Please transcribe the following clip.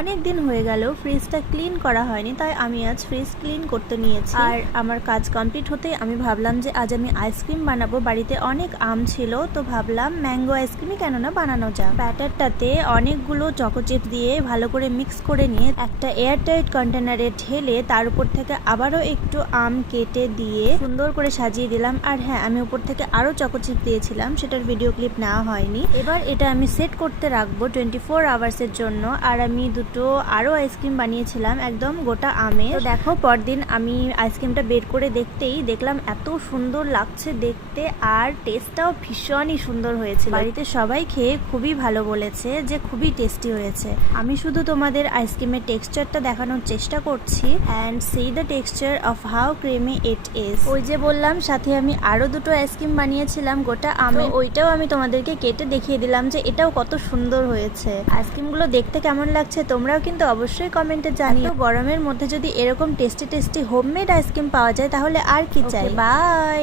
অনেক দিন হয়ে গেল ফ্রিজটা ক্লিন করা হয়নি, তাই আমি আজ ফ্রিজ ক্লিন করতে নিয়েছি। আর আমার কাজ কমপ্লিট হতে আমি ভাবলাম যে আজ আমি আইসক্রিম বানাবো। বাড়িতে অনেক আম ছিল, তো ভাবলাম ম্যাঙ্গো আইসক্রিমই কেন না বানানো যাক। ব্যাটারটাতে অনেকগুলো চকো চিপস দিয়ে ভালো করে মিক্স করে নিয়ে একটা এয়ারটাইট কন্টেনারে ঢেলে তার উপর থেকে আবারও একটু আম কেটে দিয়ে সুন্দর করে সাজিয়ে দিলাম। আর হ্যাঁ, আমি উপর থেকে আরো চকো চিপস দিয়েছিলাম, সেটার ভিডিও ক্লিপ নেওয়া হয়নি। এবার এটা আমি সেট করতে রাখবো 24 আওয়ার্সের জন্য। আর আমি দুটো আরো আইসক্রিম বানিয়েছিলাম একদম গোটা আমে। তো দেখো, পরদিন আমি আইসক্রিমটা বের করে দেখতেই দেখলাম এত সুন্দর লাগছে দেখতে, আর টেস্টটাও ভীষণই সুন্দর হয়েছে। বাড়িতে সবাই খেয়ে খুবই ভালো বলেছে যে খুবই টেস্টি হয়েছে। আমি শুধু তোমাদের আইসক্রিমের টেক্সচারটা দেখানোর চেষ্টা করছি। And C the texture of how creamy it is. ওই যে বললাম সাথে আমি আরো দুটো আইসক্রিম বানিয়েছিলাম গোটা আমে, ওইটাও আমি তোমাদেরকে কেটে দেখিয়ে দিলাম যে এটাও কত সুন্দর হয়েছে। আইসক্রিমগুলো দেখতে কেমন লাগছে তোমরাও কিন্তু অবশ্যই কমেন্টে জানিও। গরমের মধ্যে যদি এরকম টেস্টি হোমমেড আইসক্রিম পাওয়া যায় তাহলে আর কি চাই। বাই।